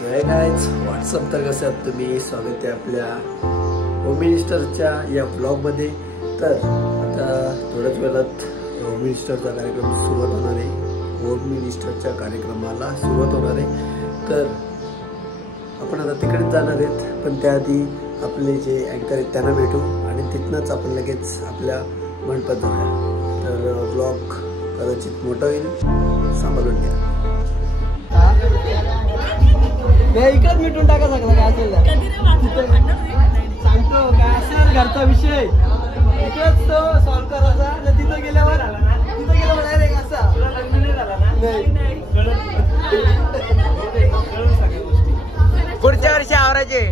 जय guys, WhatsApp तर कसे आहात तुम्ही? स्वागत आहे आपल्या होम मिनिस्टरच्या या ब्लॉगमध्ये. तर आता थोड्याच वेळात होम मिनिस्टरचा कार्यक्रम सुरुवात होणार आहे. होम मिनिस्टरच्या कार्यक्रमाला सुरुवात होणार आहे. तर आपण आता तिकडेच जाणार आहेत, पण त्याआधी आपले जे अँकर आहेत त्यांना भेटू आणि तिथनंच आपण लगेच आपल्या मंडपात जाऊया. तर ब्लॉग कदाचित मोठा होईल, सांभाळून घ्या. इकडे मिटून टाका सगळं काय असेल सांगतो काय असेल घरचा विषय इकडेच तो सॉल्व करायचा. तिथं गेल्यावर डायरेक्ट असा पुढच्या वर्षी आवरायचे.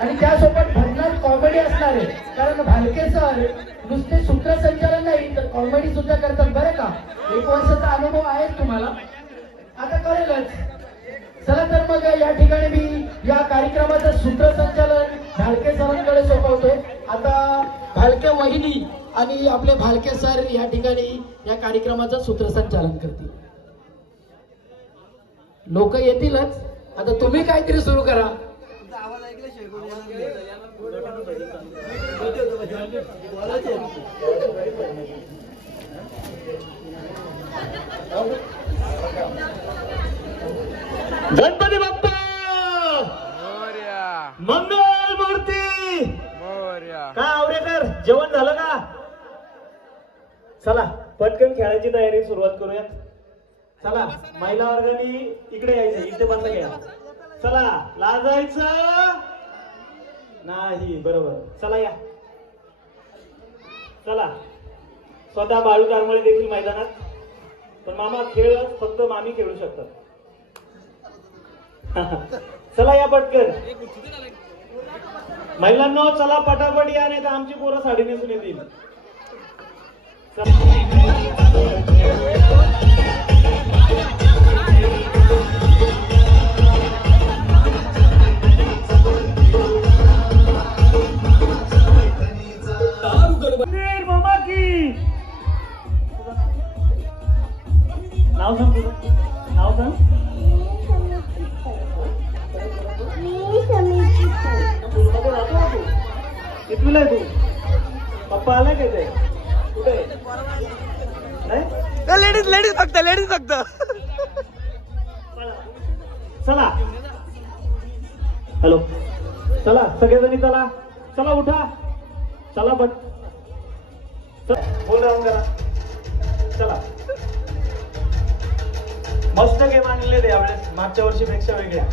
आणि त्यासोबत भन्नाट कॉमेडी असणार आहे. कारण भालके सर नुसते सूत्रसंचालन नाही तर कॉमेडी सुद्धा करतात बरं का. 1 वर्षाचा अनुभव आहे तुम्हाला, आता कळेलच. चला तर मग या ठिकाणी मी या कार्यक्रमाचं सूत्रसंचालन भालके सरांकडे सोपवतोय. आता भालके वहिनी आणि आपले भालके सर या ठिकाणी या कार्यक्रमाचं सूत्रसंचालन करतील. लोक येतीलच, आता तुम्ही काहीतरी सुरू करा. गणपती बाप्पा मंगल मूर्ती. काय आवरेकर, जेवण झालं का? चला पटकन खेळायची तयारी सुरुवात करूया. चला महिला वर्गाने इकडे यायचं, इथे बंद घ्या. चला लाजायचं नाही, बरोबर. चला या, चला. स्वतः बाळू कारमळे देखील मैदानात, पण मामा खेळ फक्त मामी खेळू शकतात. चला या पटकन महिलांना, चला पटापट या, नाही तर आमची पोरं साडी नेसून येतील. मामा की नाव सांग, तुझं नाव सांग. कितवीला आहे तू? पप्पा आलाय का ते? कुठे? लेडीज फक्त चला. हॅलो, चला सगळेजणी, चला चला उठा, चला बट बोल राहून करा. चला, मस्त गेम आणले यावेळेस, मागच्या वर्षीपेक्षा वेगळ्या.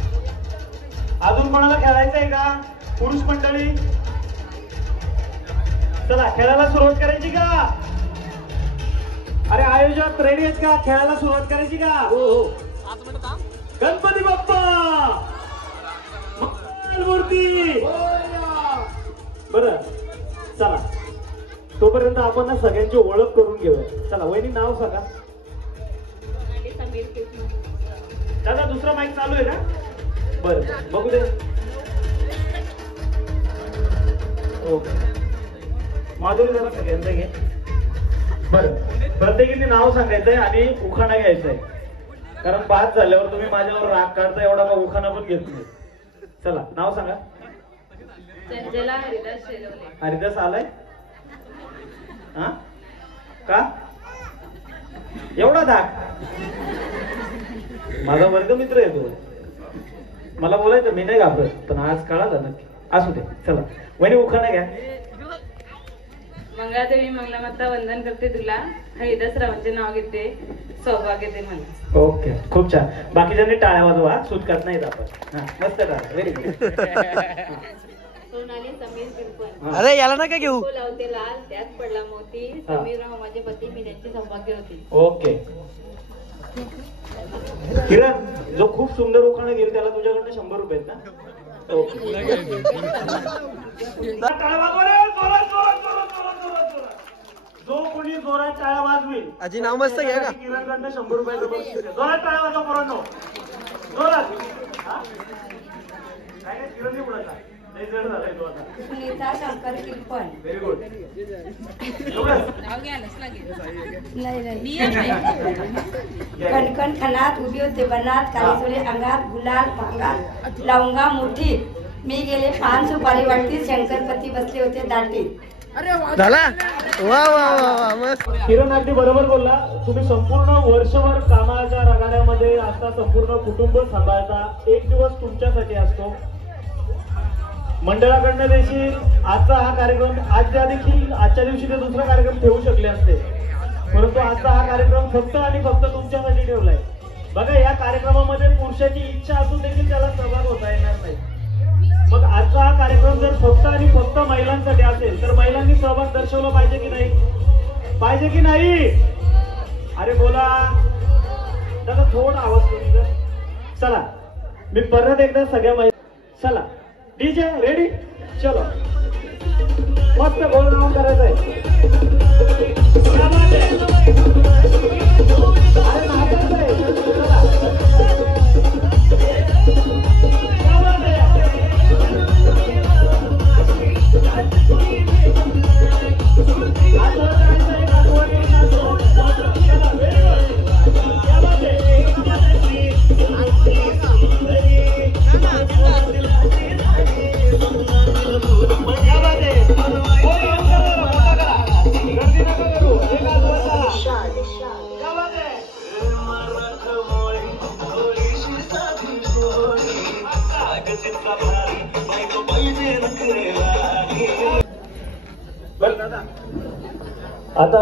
अजून कोणाला खेळायचं आहे का पुरुष मंडळी? चला खेळायला सुरुवात करायची का? अरे आयोजक रेडी आहेत का? खेळायला सुरुवात करायची का? हो. गणपती बाप्पा मंगल मूर्ती. बरं चला, तोपर्यंत आपण ना सगळ्यांची ओळख करून घेऊया. चला वहिनी नाव सांगा. दादा दुसरा माईक चालू आहे ना? बरं बघू दे. ओके, माधुरी जरा सगळ्यांचं घे. बरं, प्रत्येकीने नाव सांगायचंय आणि उखाणा घ्यायचाय, कारण बाद झाल्यावर तुम्ही माझ्यावर राग काढता एवढा का उखाणा पण घेत नाही. चला नाव सांगा. संजला हरिदास शेलवले. हरिदास आलाय हा का? एवढा धाक? माझा वर्गमित्र आहे तो, मला बोलायचं, मी नाही घाबरत, पण आज कळालं नक्की. असू दे. चला वहिनी उखाणा घ्या. मंगळादेवी मंगलामाता वंदन करते तुला, हरिदास रावांचे नाव घेते, सौभाग्य दे मला. ओके, खूप छान. बाकीच्यांनी टाळ्या वाजवा, सुटकात नाहीत आपण. हा मस्त टाळ्या, व्हेरी गुड. सोनाली समीर पिंपळ. अरे याला नका घेऊ. लावते लाल त्यात पडला मोती. समीरराव माझे पती मी त्यांची सौभाग्य होती. ओके. किरण, जो खूप सुंदर उखाणा घेईल त्याला तुझ्याकडनं 100 रुपये आहेत ना? ओके. जो कोणी जोरात टाळ्या वाजवेल आजी नाव मस्त घ्या का. किरणकडनं 100 रुपयाचं बक्षीस आहे. जोरात टाळ्या वाजवा पोरांनो, जोरात. काय काय किरण पुढे काय लय जड झालाय तो आता. सुनीता शंकर किरपण. Very good. नाव घ्यायलाच लागेल. कणकण खनात उभी होते बनात कालीसोले अंगात गुलाल पांगात लवंगा मुठी मी गेले पान सुपारी वाटती शंकरपती बसले होते दाटी. झाला. वा वा वा वा मस्त. किरण अगदी बरोबर बोलला. तुम्ही संपूर्ण वर्षभर कामाच्या रगाड्यामध्ये असता, संपूर्ण कुटुंब सांभाळता, एक दिवस तुमच्यासाठी असतो. मंडळाकडनं देखील आजचा हा कार्यक्रम आजच्या दिवशी ते दुसरा कार्यक्रम ठेवू शकले असते, परंतु आजचा हा कार्यक्रम फक्त आणि फक्त तुमच्यासाठी ठेवलाय. बघा, या कार्यक्रमामध्ये पुरुषाची इच्छा असून देखील त्याला सहभाग होता येणार नाही. मग आजचा हा कार्यक्रम जर फक्त आणि फक्त महिलांसाठी असेल तर महिलांनी सहभाग दर्शवला पाहिजे की नाही? पाहिजे की नाही? अरे बोला दादा, थोडा आवाज कमी. चला, मी परत एकदा सगळ्या महिला, चला डीजे रेडी, चलो मस्त गोल राऊंड करायचं आहे. आता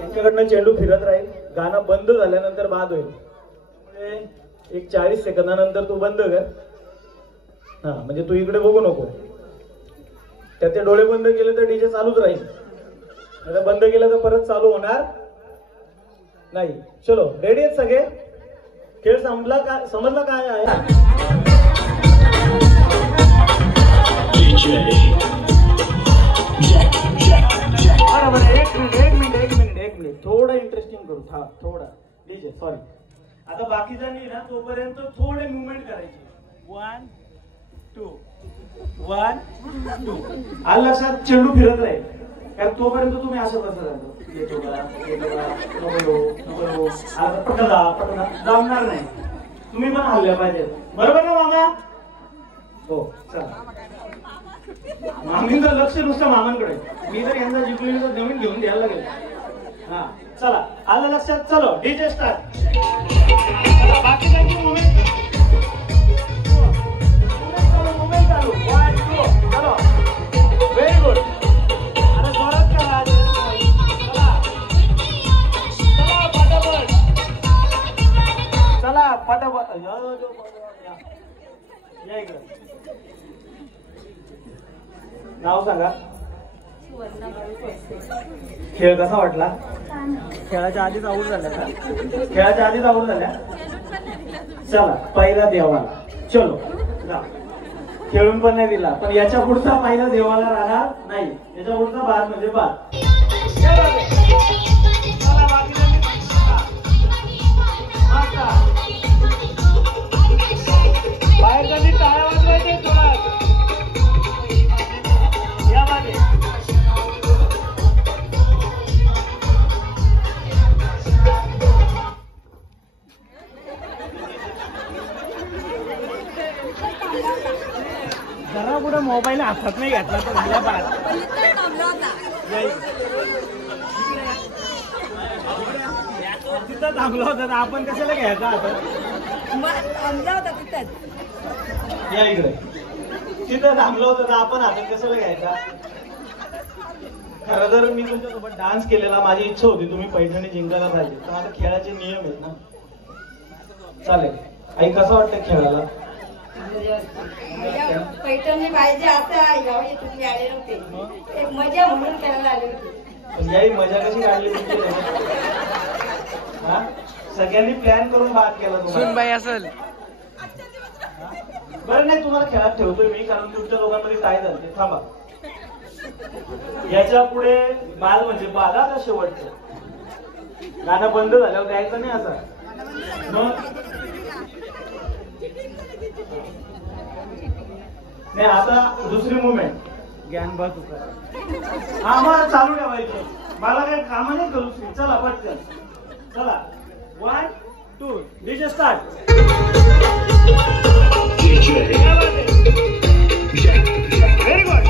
यांच्याकडनं चेंडू फिरत राहील. गाणं बंद झाल्यानंतर बाद होईल. म्हणजे एक 40 सेकंदानंतर तू बंद कर. हा, म्हणजे तू इकडे बघू नको. त्याचे डोळे बंद केले तर डीजे चालूच राहील. आता बंद केलं तर परत चालू होणार नाही. चलो, रेडी आहेत सगळे? खेळ समजला काय आहे? एक मिनिट थोडं इंटरेस्टिंग करू. हा, थोडा डीजे सॉरी. आता बाकीच्यांनी ना तोपर्यंत थोडे मुवमेंट करायची. 1 2 1 2. आलं लक्षात? चेंडू फिरत राहील. कारण तोपर्यंत तुम्ही असं कसं राहतो, पटकन जमणार नाही. तुम्ही पण हल्ल्या पाहिजे. बरोबर ना मामा? हो, चला. मामींचं लक्ष नुसतं मामांकडे. मी जर यांचा जिंकलेली तर जमीन घेऊन द्यायला लागेल. हा, चला, आलं लक्षात? चलो डीजे स्टार्ट. बाकीच्यांची मुवमेंट चालू. 1 2 चलो. Very good. आता जोरात करा. चला पटापट. या इकडे. नाव सांगा. खेळ कसा वाटला? खेळाच्या आधीच आऊट झाल्या. खेळाच्या आधीच आऊट झाल्या. चला, पहिला देवाला. चलो जा. खेळून पण नाही दिला, पण याच्या पुढचा पहिला देवाला राहणार नाही. याच्या पुढचा बाद म्हणजे बाद. बाहेर त्यांनी टाळ्या वाजवायचे जोरात. या मागे. जरा कुठे मोबाईल हातात नाही घेतला तर झाल्या बाद. तिथं थांबला होता, आपण कशाला घ्यायचा आता? या इकडे. तिथं थांबलो होतं तर आपण हातात कशाला घ्यायचा? खरं तर मी तुमच्यासोबत डान्स केलेला. माझी इच्छा होती तुम्ही पैठणी जिंकायला पाहिजे, पण आता खेळाचे नियम आहेत ना. चालेल आई, कसं वाटतं खेळायला? मजा असते. पैठणी पाहिजे आता यावेळी तुम्ही आले नव्हते. एक मजा म्हणून करायला आले होते. याही मजा कशी काढली तुमची? सगळ्यांनी प्लॅन करून बात केला तुम्हाला. सुनबाई असेल. बरं नाही, तुम्हाला खेळात ठेवतोय मी, कारण तुमच्या दोघांमध्ये काय झालं ते थांबा. याच्या पुढे बाल म्हणजे बाला का शेवटचं गाणं बंद झाल्यावर द्यायचं नाही असं. नाही आता दुसरी मुवमेंट ज्ञान बात हा मला चालू ठेवायचं. मला काही काम नाही करू. चला पटकन चला. 1 2 डीजे स्टार्ट. Very good.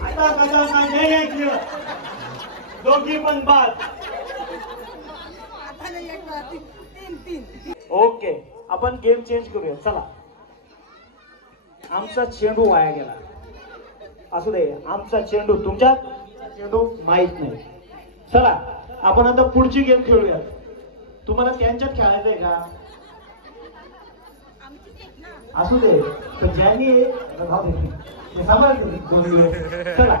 आता कसा नाही ऐकलं दोघी पण बाद. ओके आपण गेम चेंज करूया. चला. आमचा चेंडू वाया गेला. असू दे, आमचा चेंडू तुमच्यात चेंडू माहित नाही. चला आपण आता पुढची गेम खेळूया. तुम्हाला त्यांच्यात खेळायचंय का? असू दे, पण ज्यांनी चला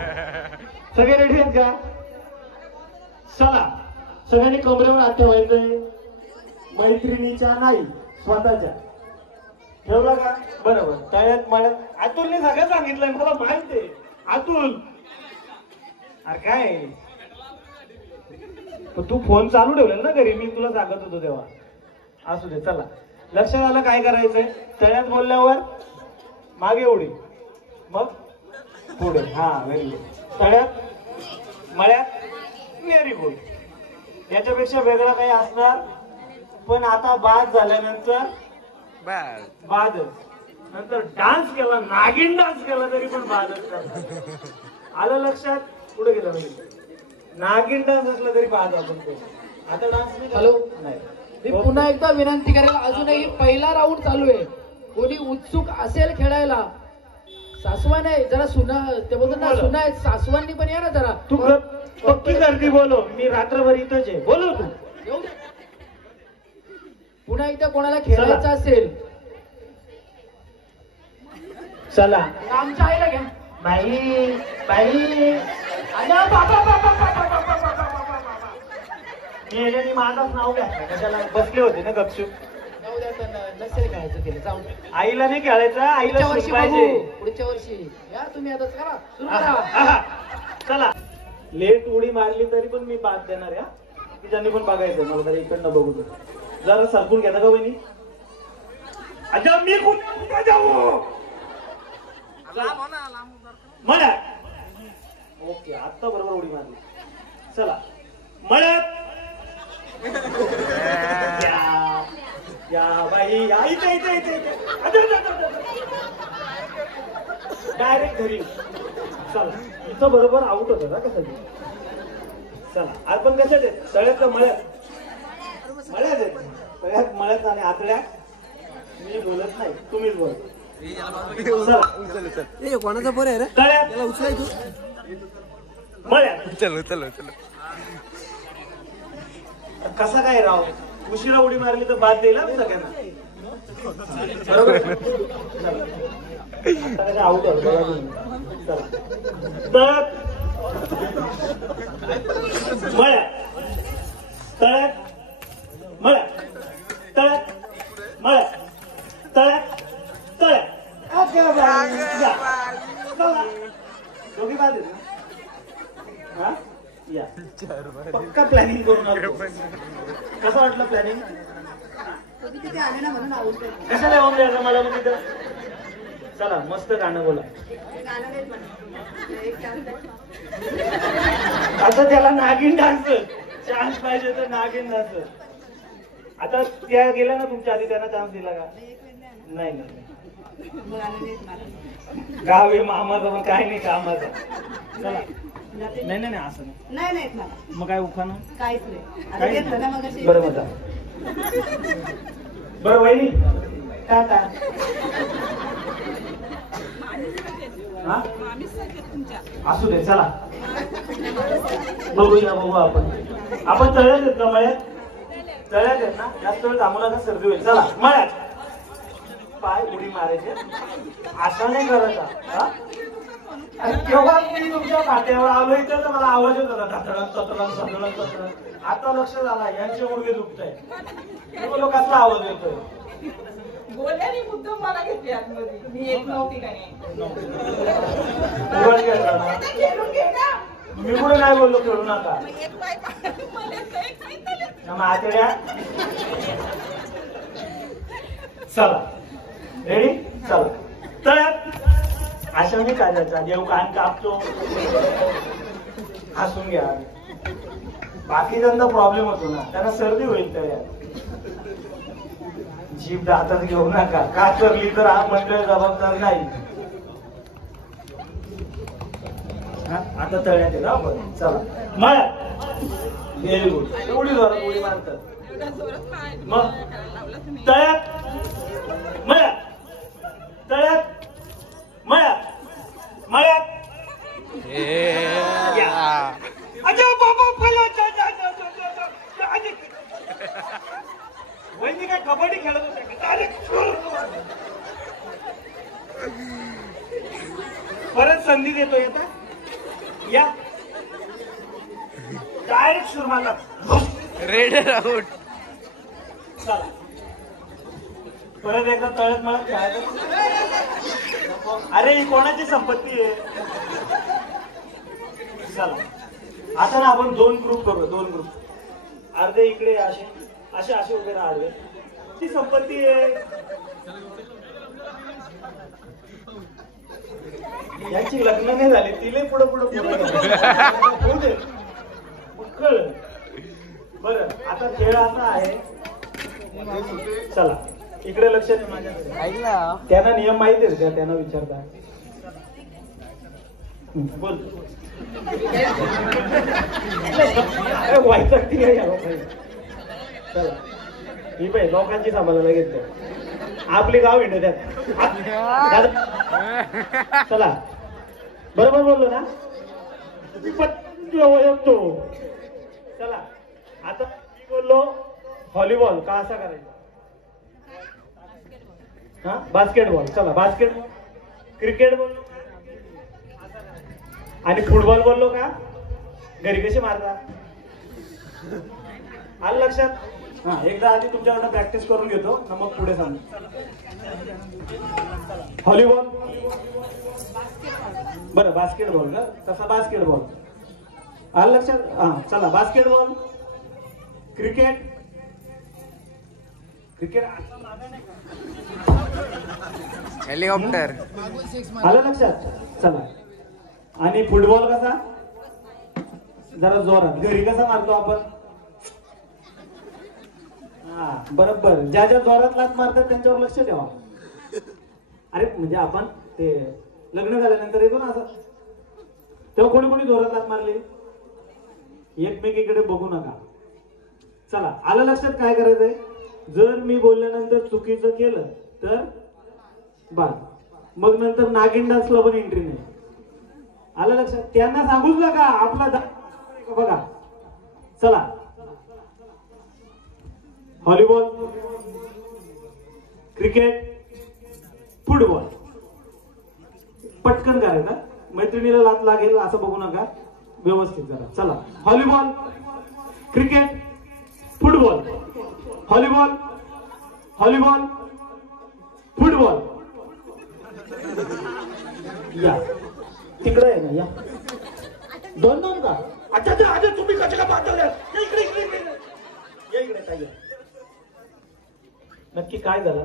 सगळे रेडी आहेत का? चला सगळ्यांनी कमरेवर हात ठेवायचंय. मैत्रिणीच्या नाही, स्वतःच्या. ठेवला का? बरोबर. तळ्यात माळ्यात. अतुलने सगळं सांगितलंय मला माहित आहे. अतुल अरे काय तू फोन चालू ठेवलेला ना घरी, मी तुला सांगत होतो तेव्हा. असू दे. चला लक्षात आलं काय करायचंय? तळ्यात बोलल्यावर मागे उडी, मग पुढे. हा व्हेरी गुड. तळ्यात मळ्यात व्हेरी गुड. याच्यापेक्षा वेगळं काही असणार पण आता बाद झाल्यानंतर बादच. नंतर डान्स केला, नागिन डान्स केला तरी पण बादच. आलं लक्षात? पुढे गेलं म्हणजे नागिन डान्स असला तरी बाद आपण तो. आता डान्स नाही. हॅलो नाही. मी पुन्हा एकदा विनंती करेल, अजूनही पहिला राऊंड चालू आहे. कोणी उत्सुक असेल खेळायला, सासवा नाही जरा सुना ते बोलतो ना, सुना आहेत सासवांनी पण या ना जरा. तू पक्की गर्दी बोलो, मी रात्रभर इथंच आहे. बोलो तू. पुन्हा एकदा कोणाला खेळायचं असेल चला. आमच्या आईला घ्या. बाई बाई मी याच्यानी माझाच नाव घ्या कशाला बसले होते ना गपचूप. नसेल खेळायचं केलं जाऊ. आईला नाही खेळायचं, आईला पुढच्या वर्षी पाहिजे. पुढच्या वर्षी या तुम्ही आता करा सुरू करा. चला. लेट उडी मारली तरी पण मी बाद देणार आहे. तिच्यानी पण बघायचं मला, तरी इकडनं बघू दे. जरा सरकून घेता का बहिणी? अच्छा मी कुठं जाऊ? म्हणा. ओके आता बरोबर उडी मारली. चला म्हणत या बाई या इथे इथे इथे डायरेक्ट घरी. चला इथं बरोबर आउट होतं ना कसं. चला आपण कशात आहेत? तळ्यात का मळ्यात? मळ्यात आहेत. तळ्यात मळ्यात आणि आतड्यात मी बोलत नाही, तुम्हीच बोल. कोणाचा बरं आहे रे? तळ्यात त्याला उचलाय तू. मळ्यात. चलो चलो चलो. कसा काय राव? उशिरा उडी मारली तर बाद देईल सगळ्यांना. बरोबर आउट होतो. तळ्यात मळ्यात. तळ्यात मळ्यात. तळ्यात मळ्यात. तळ्यात तळ्यात. दोघी बाद आहेत ना? हा या पक्का प्लॅनिंग करून आलो. कसं वाटलं प्लॅनिंग? कशाला येऊन द्यायचं मला मग तिथं? चला मस्त गाणं बोला. आता त्याला नागिन डान्स चान्स पाहिजे तर नागिन डान्स. आता त्या गेल्या ना तुमच्या आधी, त्यांना चान्स दिला का? नाही नाही मग आलं नाहीत मला. गाव आहे मामाचं पण काय नाही कामाचं. चला नाही नाही असं नाही. नाही नाहीत मला. मग काय उखाणं काहीच नाही. आता घेतलं ना मग अशी. बरं बघा बरं वहिनी टाटा. हा असू दे चला बघूया बघू आपण तळ्यात येत ना मळ्यात. तळ्यात येत ना जास्त वेळ थांबू नका सर्दी होईल. चला मळ्यात पाय उडी मारायचे असं नाही करायचा. तेव्हा मी तुमच्या पाट्यावर आलो इथं तर मला आवाज येत होता ततडण ततडण ततडण ततडण. आता लक्ष झाला यांचे मुलगे दुखताय. कसला आवाज येतोय. बोलल्याने मुद्दाम मला घेतली आतमध्ये. मी येत नव्हती का नाही. खेळून घे ना. मी कुठे नाही बोललो खेळू नका. आतड्या चला रेडी चला तळ्यात अशा मी काढायचा देव कान कापतो हसून घ्या. बाकीच्यांचा प्रॉब्लेम होतो ना त्यांना सर्दी होईल तळ्यात. जीभ हातात घेऊ नका. का करली तर हा मंडळ जबाबदार नाही. आता तळ्यात आहे ना आपण. चला मळ्यात व्हेरी गुड. एवढी जोरात उडी मारतात. मग तळ्यात मळ्यात तळ्यात मळ्यात मळ्यात वहिनी काय कबड्डी खेळत होते. परत संधी देतो येता या डायरेक्ट सुरमाला रेड आउट. चला परत एकदा तळ्यात मला खेळायचं. अरे ही कोणाची संपत्ती आहे. चला आता ना आपण 2 ग्रुप करू. 2 ग्रुप. अर्धे इकडे असे असे असे उभे राहिले. ती संपत्ती आहे यांची. लग्न नाही झाली तिले पुढे पुढे पुढे बर. आता खेळ असा आहे. चला इकडे लक्ष द्या माझ्या. त्यांना नियम माहिती आहे का. त्यांना विचारता बोल. व्हायचं ती चला ही पाहिजे लोकांची सांभाळायला घेतलं. आपली गाव हिंड त्यात. चला बरोबर बोललो ना. येतो. चला आता मी बोललो व्हॉलीबॉल का असा करायचा. हा बास्केटबॉल. चला बास्केटबॉल. क्रिकेट बोललो आणि फुटबॉल बोललो का घरी कशी मारता. आलं लक्षात. हा एकदा आधी तुमच्याकडनं प्रॅक्टिस करून घेतो ना मग पुढे सांग. व्हॉलीबॉल बरं बास्केटबॉल का तसा बास्केटबॉल. आलं लक्षात. हा चला बास्केटबॉल. क्रिकेट. Cricket helicopter. आलं लक्षात. चला आणि फुटबॉल कसा जरा जोरात. घरी कसा मारतो आपण. हा बरोबर. ज्या ज्या जोरात लात मारतात त्यांच्यावर लक्ष ठेवा. अरे म्हणजे आपण ते लग्न झाल्यानंतर येतो ना असं तेव्हा कोणी कोणी जोरात लात मारली. एकमेकीकडे बघू नका. चला आलं लक्षात काय करायचंय. जर मी बोलल्यानंतर चुकीचं केलं तर बस मग नंतर नागिन डान्सला पण एंट्री नाही. आलं लक्षात. त्यांना सांगूच नका आपला बघा. चला व्हॉलीबॉल. क्रिकेट. फुटबॉल. पटकन करायचं. मैत्रिणीला लात लागेल असं बघू नका. व्यवस्थित जरा. चला volleyball. Cricket. Football. Volleyball. Volleyball. Football. या तिकडे आहे ना. या 2-2 का. अच्छा अच्छा तुम्ही कशा का पाठवल्या. इकडे इकडे इकडे या इकडे. काय नक्की काय झालं.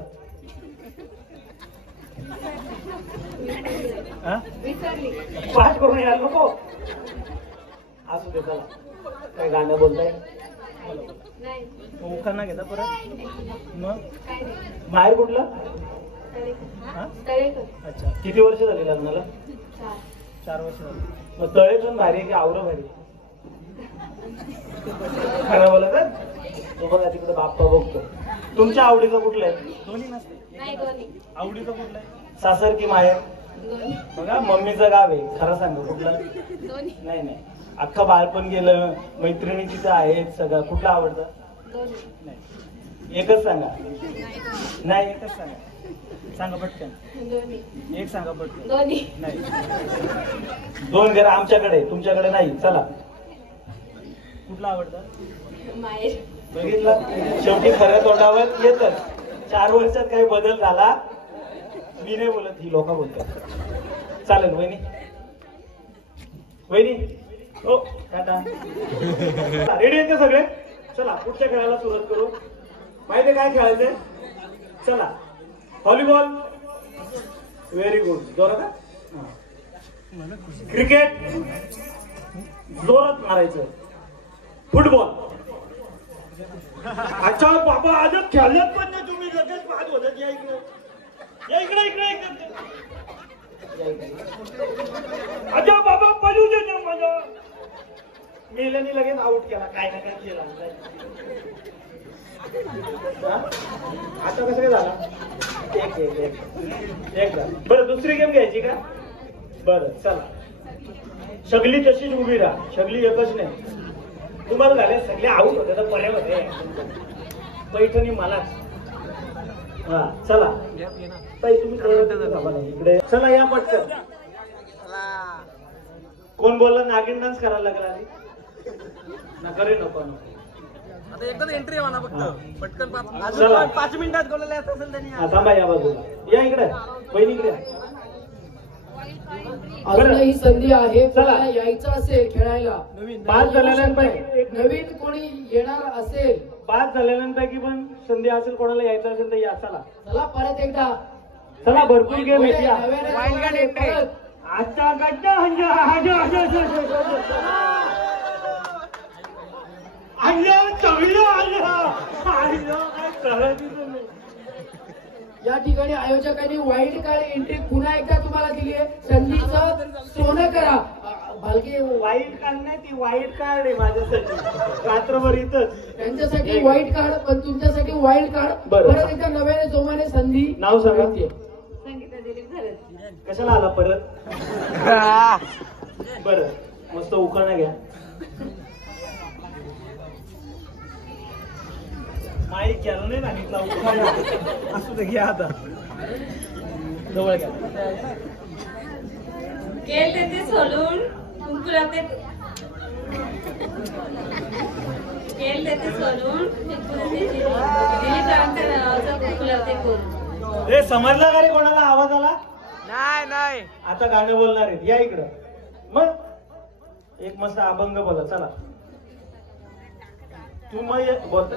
पाठ करून यायला नको. असू दे चला. काय गाणं बोलताय. मुखांना घेता परत. मग बाहेर कुठलं अच्छा, किती वर्ष झाली लग्नाला? 4 वर्ष झाली. मग तळेतून भारी आहे की आवरं भारी? खरं बोला तर तो बघा तिकडे बाप्पा बघतो. तुमच्या आवडीचं कुठलं आहे? दोन्ही नसते. आवडीचं कुठलं आहे? सासर की माहेर? बघा मम्मीचं गाव आहे, खरं सांगा कुठलं? नाही नाही, अख्खं बालपण गेलं, मैत्रिणी तिथं आहेत सगळं, कुठलं आवडतं? नाही, एकच सांगा. नाही, एकच सांगा. सांगा पटकन. एक सांगा पटकन. नाही, 2 घर आमच्याकडे, तुमच्याकडे नाही. चला, कुठलं आवडतं? बघितलं, शेवटी खऱ्या तोंडावर येतच. 4 वर्षात काही बदल झाला मी नाही बोलत, ही लोक बोलतात. चालेल वहिनी, वहिनी हो टाटा. रेडी आहेत का सगळे? चला पुढच्या खेळायला सुरुवात करू. माहिती काय खेळायचंय? चला, व्हॉलीबॉल. Very good. जोरात. क्रिकेट जोरात मारायचं. फुटबॉल. अच्छा बाबा, आजच खेळल्यात पण नाही तुम्ही, लगेच पाहत होतात. या इकडे, या इकडे, इकडे इकडे. अच्छा बाबा, पळू दे ना माझा. मेल्याने लगेच आउट केला. काय ना काय केला. आता कसं काय झाला? एक बरं, दुसरी गेम घ्यायची का? बरं चला. शगली तशीच उभी राहा. शगली एकच नाही, तुम्हाला झाले सगळे आऊट होते तर पर्याय होते. पैठणी मलाच. हा चला ताई, तुम्ही इकडे चला, या पटकन. कोण बोलला नागिन डान्स करायला लागला आधी? नका रे, नको नको. आता एकदा एंट्री म्हणा फक्त, पटकन 5 मिनिटात बोलायला असेल त्यांनी. थांबा, या बाजूला या. इकडे बहिणी, इकडे. अजून ही संधी आहे, चला यायचं असेल खेळायला. 5 झालेल्यांपैकी नवीन कोणी येणार असेल, 5 झालेल्यांपैकी पण संधी असेल, कोणाला यायचं असेल तर या. चला चला परत एकदा. चला, भरपूर गेम आहेत. परत. आजचा गड्डा या ठिकाणी आयोजकांनी वाईल्ड कार्ड एंट्री पुन्हा एकदा तुम्हाला दिली आहे. संधीचं सोनं करा. भालके वाईट कार्ड नाही, ती वाईट कार्ड आहे माझ्यासाठी. रात्रभर इथंच. त्यांच्यासाठी व्हाईट कार्ड, पण तुमच्यासाठी वाईल्ड कार्ड. परत एकदा नव्याने जोमाने संधी. नाव सांगा. कशाला आला परत? बरं, मस्त उखाणा घ्या. माईक घ्यायला नाही सांगितला, उखाणा असू दे. घ्या आता, जवळ घ्या. केल तेथे सोडून कुंकुलाते, केल तेथे सोडून दिलीपांच्या नावाचा कुंकुलाते करून. हे समजला का रे कोणाला आवाज आला? नाही नाही. आता गाणं बोलणार आहेत, या इकडं. मग एक मस्त अभंग बोला. चला, तू मग बोलता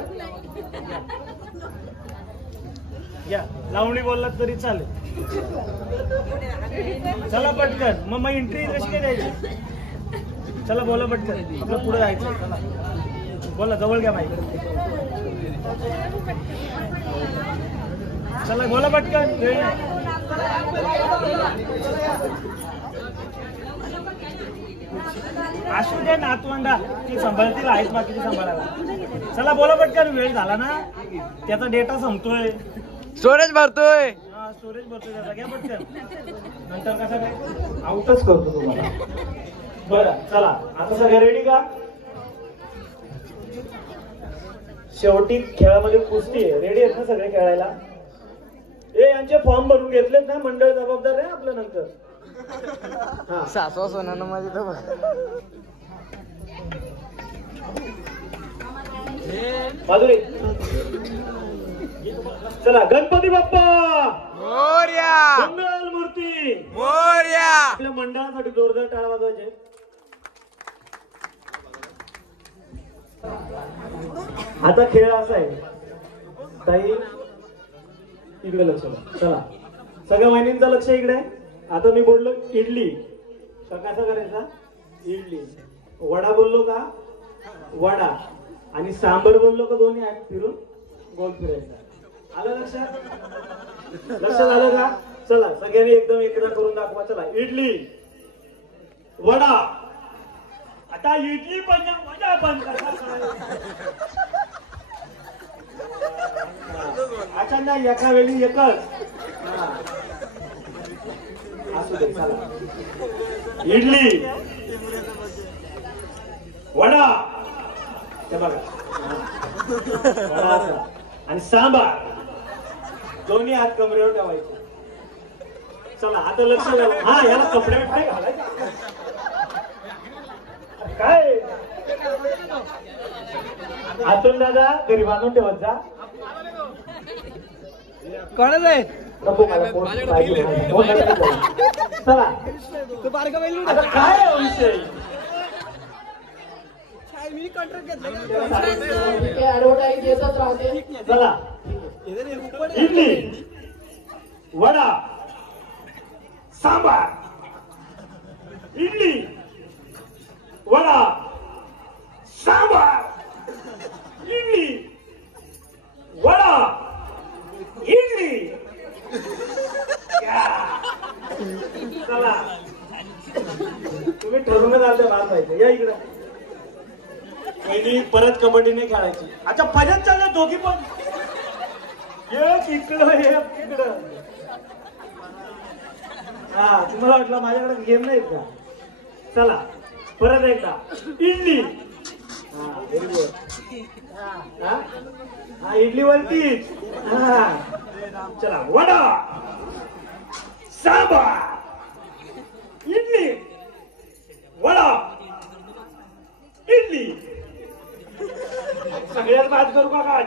या. लावणी बोललात तरी चालेल. चला पटकन. मग एंट्री कशी काय द्यायची? चला बोला पटकन, आपलं पुढे जायचं. चला बोला, जवळ घ्या माहिती. चला बोला पटकन. असू दे नातवंडा, ती सांभाळतील, आहेत बाकीची सांभाळायला. चला बोला पटकन, वेळ झाला ना, त्याचा डेटा संपतोय, स्टोरेज भरतोय. हा स्टोरेज भरतोय त्याचा. घ्या पटकन, नंतर कसं काय आउटच करतो तुम्हाला. बरं चला, आता सगळे रेडी का? शेवटी खेळामध्ये कुस्ती आहे. रेडी आहेत ना सगळे खेळायला? यांचे फॉर्म भरून घेतलेत ना, मंडळ जबाबदार आहे आपल्या नंतर. सासवा सोना माझी तर माधुरी. चला, गणपती बाप्पा मोरया, मंगल मूर्ती मोरया. आपल्या मंडळासाठी जोरदार टाळ्या वाजवायचे. आता खेळ असा आहे ताई, इकडे लक्ष द्या. चला, सगळ्या वहिनींचं लक्ष इकडे. आता मी बोललो इडली, तर कसा करायचा? इडली. वडा बोललो का? वडा. आणि सांबर बोललो का? दोन्ही हात फिरून गोल फिरायचा. आलं लक्षात आलं का? चला सगळ्यांनी एकदम एकदा करून दाखवा. चला इडली वडा. आता इडली पण वडा पण अच्छा नाही एका वेळी एकच. असू दे चला. इडली वडा ते बघा वडा आणि सांबार दोन्ही हात कमरेवर ठेवायचे. चला आता लक्ष द्या. हा याला कपडे नाही घालायचे काय. आतून दादा घरी बांधून ठेवत जा. कोणाच आहे नको मला फोन पाहिजे. चला तू बारका बैल आता काय आहे विषय. मी कॉन्ट्रॅक्ट घेतलं. ऍडव्हर्टाईज येतच राहते. चला इडली वडा सांबार. इडली वडा सांबार. इडली वडा इडली. चला तुम्ही ठरवूनच आलं मार पाहिजे. या इकडे पहिली परत कबड्डी नाही खेळायची. अच्छा परत चाललं दोघी पण. एक इकडं एक इकडं. हा तुम्हाला वाटलं माझ्याकडे गेम नाही का. चला परत एकदा इडली. हा व्हेरी गुड. हा इडली वरतीच. हा चला वडा सांबार. इडली वडा इडली. सगळ्यात बात करू का काय.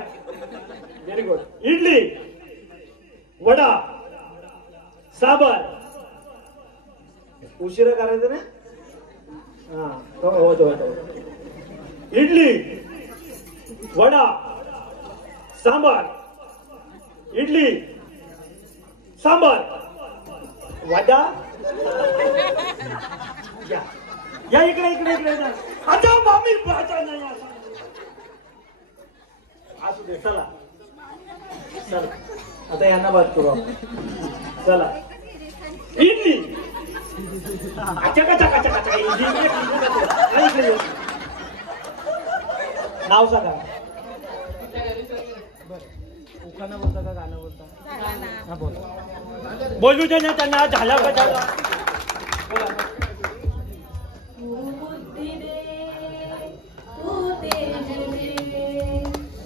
Very good. इडली वडा सांबार. उशिरा करायचं ना. हा होतो. इडली वडा सांबार. इडली सांबार वडा. या इकडे आता मामी भाजा नाही असू दे. चला आता यांना बात करू. चला इडली नाव सांगा. उखाणा बोलता का गाणं बोलता. हा बोल. बोलू दे ना त्यांना. झाला का झाला.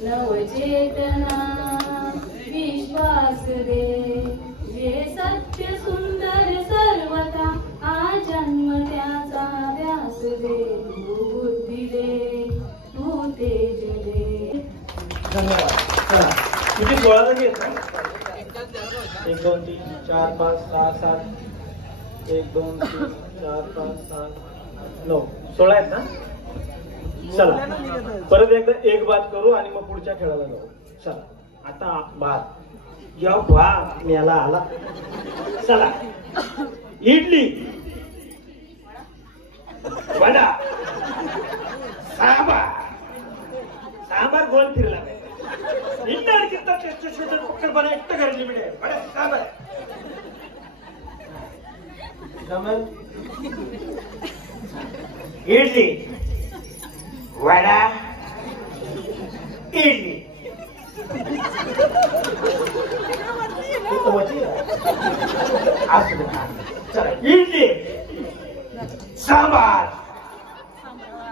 नवचेतना विश्वास दे. जे सत्य सुंदर सर्वथा हा जन्म त्याचा व्यास दे. तू बुद्धी दे तू तेज दे. धन्यवाद. चला किती 16 जणी आहेत ना. 1 2 3 4 5 6 7 1 2 3 4 5 6 9 16 आहेत ना. चला परत एकदा एक बात करू आणि मग पुढच्या खेळाला जाऊ. चला आता बात या बा मेला आला. चला इडली वडा सांबार गोल फिरला इंटर कितना पकड़ बना एकटं घर लिमिटेड वडा सांबार. इडली वडा इडली. चला इडली सांबार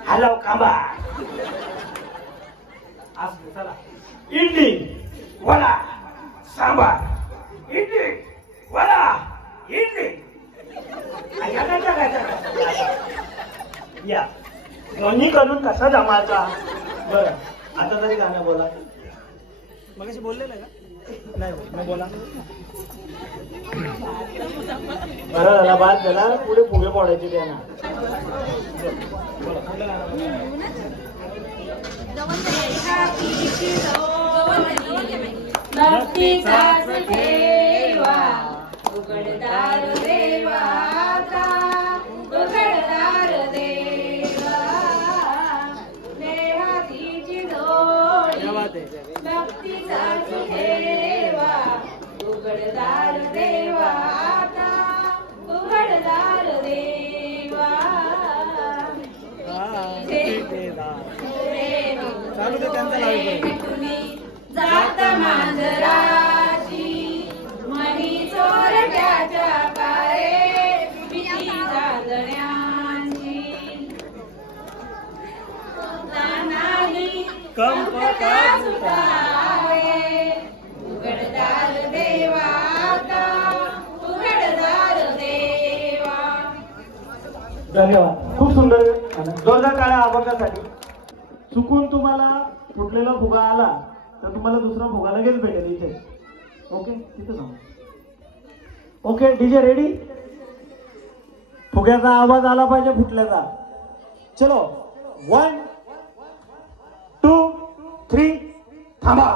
हलव कांबार. चला इडली वडा सांबार. इडली वडा इडली. या दोन्ही करून कसा जमायचा. बरं आता तरी गाणं बोला. मगाशी बोललेलं का. नाही मग बोला. बरं झाला बाद झाला. पुढे फुगे पडायचे त्यांना. भक्तीचाच ठेवा उघडदार देवाचा. उघडदार देवा नेहातीची जोडी. भक्तीचाच ठेवा चालू दे त्यांचा जात मांजराची मणी चोरट्याच्या पारे भीती जाजण्यांची नाही कंपका सुटावे उघडदार देवाता उघडदार देवा. धन्यवाद. खूप सुंदर. जोरदार टाळ्या आवाजासाठी. चुकून तुम्हाला फुटलेला फुगा आला तर तुम्हाला दुसरा फुगा लगेच भेटेल इथे. ओके तिथे जाऊ. Okay DJ ready. फुग्याचा आवाज आला पाहिजे फुटल्याचा. चलो 1 2 3 थांबा.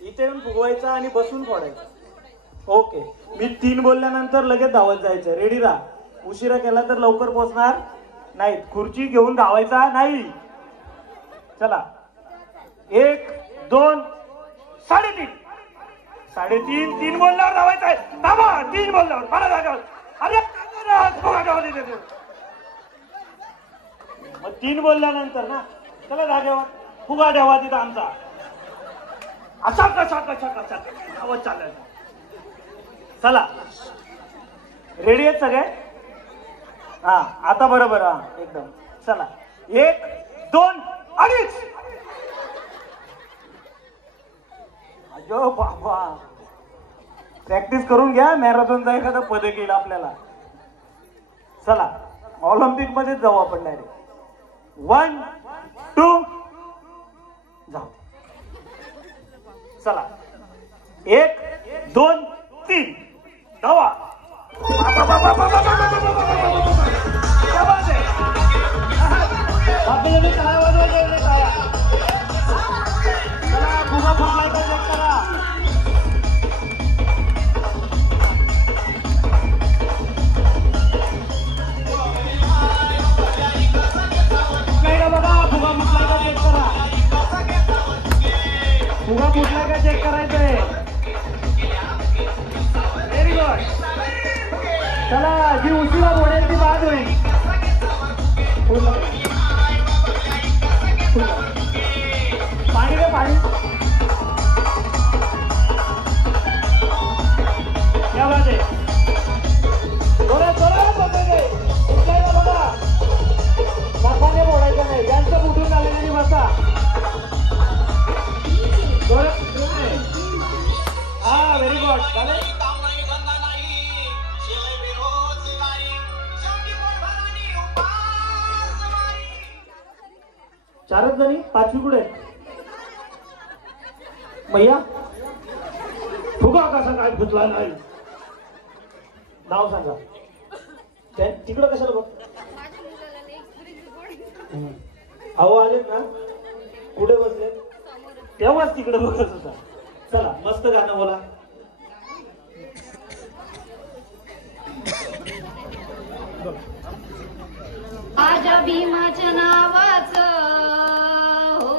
इथे येऊन फुगवायचा आणि बसून फोडायचा. ओके मी 3 बोलल्यानंतर लगेच धावत जायचं. रेडी राहा. उशिरा केला तर लवकर पोहोचणार नाही. खुर्ची घेऊन धावायचा नाही. चला 1 2 3.5 3.5 3 बोलल्यावर धावायचं आहे. थांबा 3 बोलल्यावर मला जागावर. अरे मग 3 बोलल्यानंतर ना चला जागेवर फुगा ठेवा तिथं आमचा. असा कसा कसा कसा आवाज चालायचा. चला रेडी आहेत सगळे. हा आता बरोबर. हा एकदम. चला 1 2 2.5. अजो बाबा प्रॅक्टिस करून घ्या. मॅरेथॉनचा एखादा पदक येईल आपल्याला. चला ऑलिम्पिक मध्येच जाऊ आपण डायरेक्ट. 1 2 जाऊ. चला 1 2 3 धावा. फुगा फुटलाय का चेक करा. बघा फुगा फुटलाय का चेक करा. फुगा फुटलाय का चेक करायचंय. Very good. चला जी उशिरा बोलेल ती बाद होईल. पाणी दे पाणी. क्या बात आहे. जोरात जोरात बघायचे. उठलायला बघा. बसाने बोलायचं नाही. ज्यांचं उठून आलेली बसा. जोरात. हा व्हेरी गुड. चालेल. चारच जणी. 5वी कुठे भैया. फुगा कसा काय फुटला नाही. नाव सांगा. तिकडं कशाला बघ. अहो आलेत ना. कुठे बसले तेव्हाच तिकडे बघत होता. चला मस्त गाणं बोला. माझ्या भीमाच्या नावाचं हो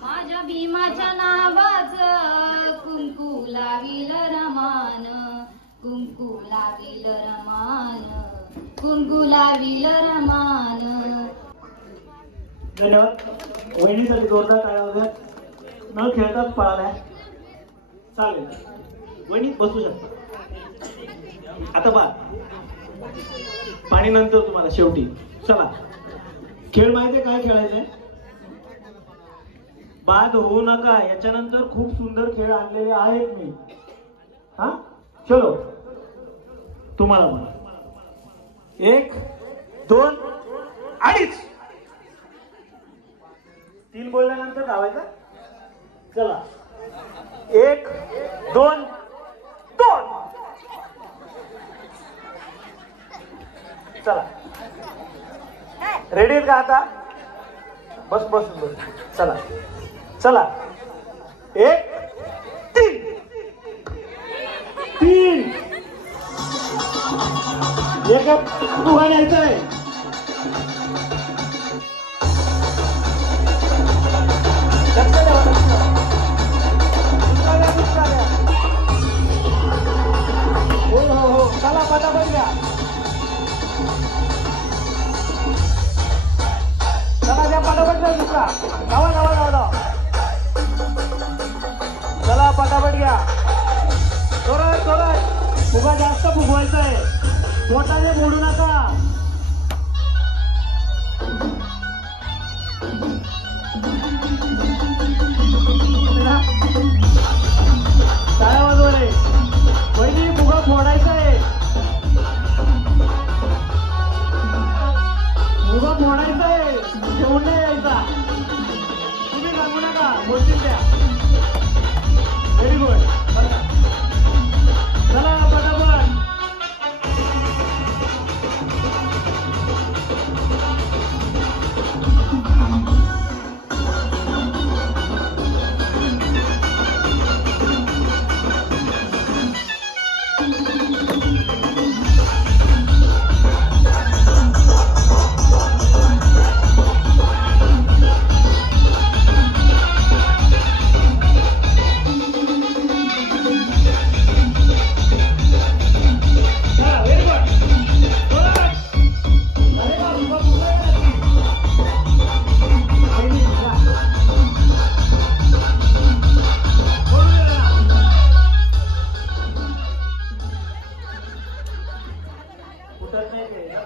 माझ्या भीमाच्या नावाचं कुंकू लाविल रमान कुंकू लाविल रमान कुंकू लाविल रमान. धन्यवाद. वहिनीसाठी जोरदार टाळ्या होत्या. न खेळताच पळालाय. चालेल वहिनी बसू शकता. आता बा पाणी नंतर तुम्हाला शेवटी. चला खेळ माहितीये काय खेळायचंय. बाद होऊ नका. याच्यानंतर खूप सुंदर खेळ आणलेले आहेत मी. हा चलो तुम्हाला पण 1 2 2.5 3 बोलल्यानंतर धावायचा. चला 1 2 2. चला रेडी का आता. बस बस बस. चला चला 1 3 3. एका फुगा न्यायचंय. लक्ष द्यावा. हो हो हो. चला पटापट घ्या. दुसरा दुसरा धावा धावा धावा धावा. चला पटापट घ्या. जोरात जोरात. फुगा जास्त फुगवायचा आहे. पोटाने मोडू नका. टाळ्या वाजवले. पहिली फुगा फोडायचा आहे. फुगा फोडायचा आहे. ठेवून नाही यायचा. तुम्ही सांगू नका. बोलतील त्या. Very good. चला पटापट.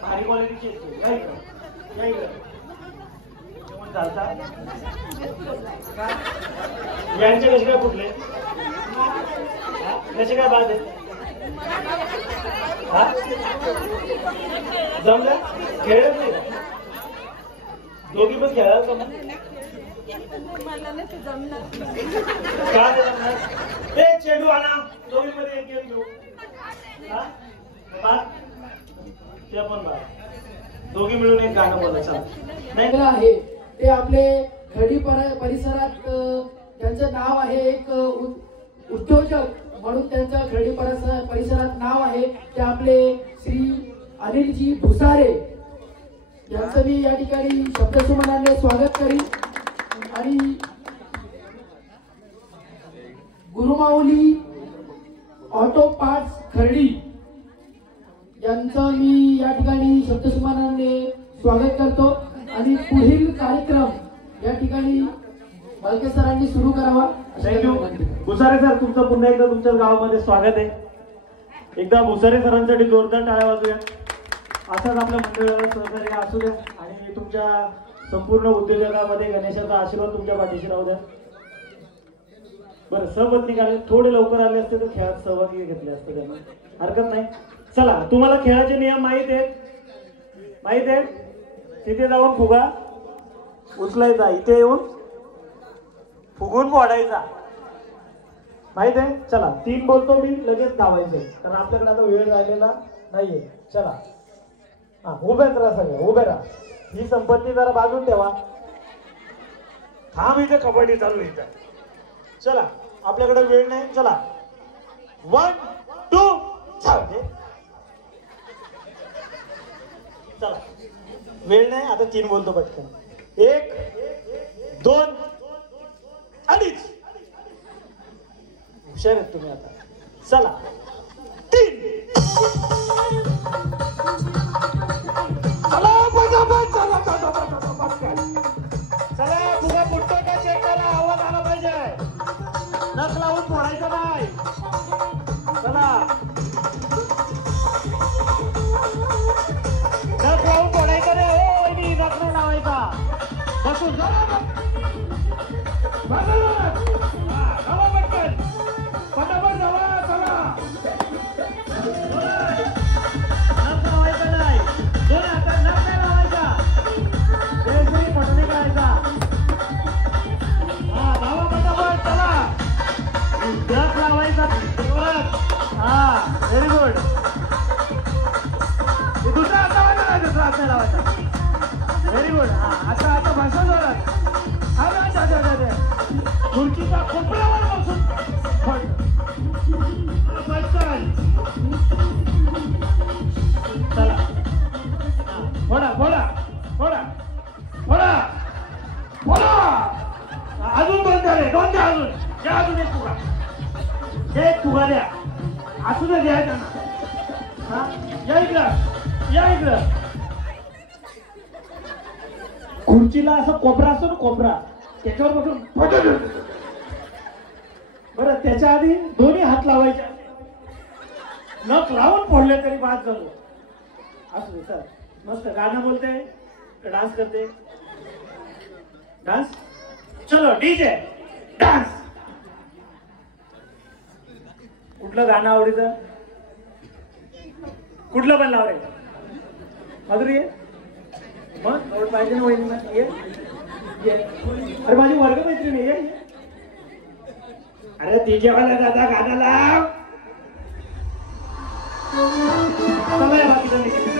भारी क्वालिटीची यांचे कसे काय फुटले? कसे काय बाद आहे? जमलं? खेळत नाही दोघी पण खेळाल का मग? काय जमणार? ते चेंडू आणा. दोघी मध्ये एक गेम घेऊ. ते पण बा दोघी मिळून एक गाणं बोलायचं नाही आहे. ते आपले खडी परिसरात त्यांचं नाव आहे. एक उद्योजक म्हणून त्यांचं खडी परिसरात नाव आहे. ते आपले श्री अनिलजी भुसारे यांचं मी या ठिकाणी शब्दसुमनाने स्वागत करीन. आणि गुरुमाऊली ऑटो पार्ट्स खर्डी यांचं मी या ठिकाणी शब्दसुमनाने स्वागत करतो. आणि पुढील कार्यक्रम या ठिकाणी बलके सरांनी सुरू करावा. थँक्यू. भुसारे सर, तुमचं पुन्हा एकदा तुमच्या गावामध्ये स्वागत आहे. एकदा भुसारे सरांसाठी जोरदार टाळ्या वाजूया. असाच आपल्या मंडळाला सहकार्य असू द्या आणि तुमच्या संपूर्ण उद्योजकामध्ये गणेशाचा आशीर्वाद तुमच्या पाठीशी राहू द्या. बरं, सहपत्नी आले, थोडे लवकर आले असते तर खेळात सहभागी घेतले असते त्यांना, हरकत नाही. चला, तुम्हाला खेळाचे नियम माहित आहेत? तिथे जाऊन फुगा उचलायचा, इथे येऊन फुगून फोडायचा, माहित आहे? चला, 3 बोलतो मी, लगेच धावायचं, कारण आपल्याकडे आता वेळ राहिलेला नाहीये. चला, हा, उभेच राहा सगळे, उभे राहा. ही संपत्ती जरा बाजून ठेवा. थांब, इथे कबड्डी चालू इथं. चला, आपल्याकडे वेळ नाही. चला, 1 2 चला, वेळ नाही. आता 3 बोलतो पटकन. 1 2 अडीच. हुशार आहेत तुम्ही आता. चला, 3 चला, चला, फुगा फुटतो का चेक करा. आवाज आला पाहिजे, नख लावून फोडायचं नाही. चला, नख लावून फोडायचं नाही. हो, नख नाही लावायचा. बसून पटापट जावा. चला, नख लावायचा नाही. 2 हातात नख नाही लावायचा. फटणे करायचा. हा, धावा पटापट. चला, नख लावायचा. हा, व्हेरी गुड. दुसरा हात लावायचा नाही, दुसरा हात नाही लावायचा. Very good. हा, आता भाषण जोरात. खुर्चीचा खोपड्यावर बसून चला, फोडा फोडा फोडा फोडा फोडा. अजून बंद झाले. 2 द्या अजून. द्या अजून एक फुगा. एक फुगा द्या. असू दे, द्या त्यांना. हा, या इकडं, या इकडं. खुर्चीला असा कोपरा असतो ना, कोपरा, त्याच्यावर बसून बरं. त्याच्या आधी दोन्ही हात लावायचे, नख लावून फोडले तरी बाद झालो. असं सर मस्त गाणं बोलते, डान्स करते. डान्स, चलो डीजे डान्स. कुठलं गाणं आवडीचं? कुठलं पण लावलंय माधुरी? मग आवड पाहिजे ना वहिनीला. ये अरे माझी वर्ग मैत्रिणी ये. अरे तिच्यावाला दादा गाणं लाव. चला बाकीचं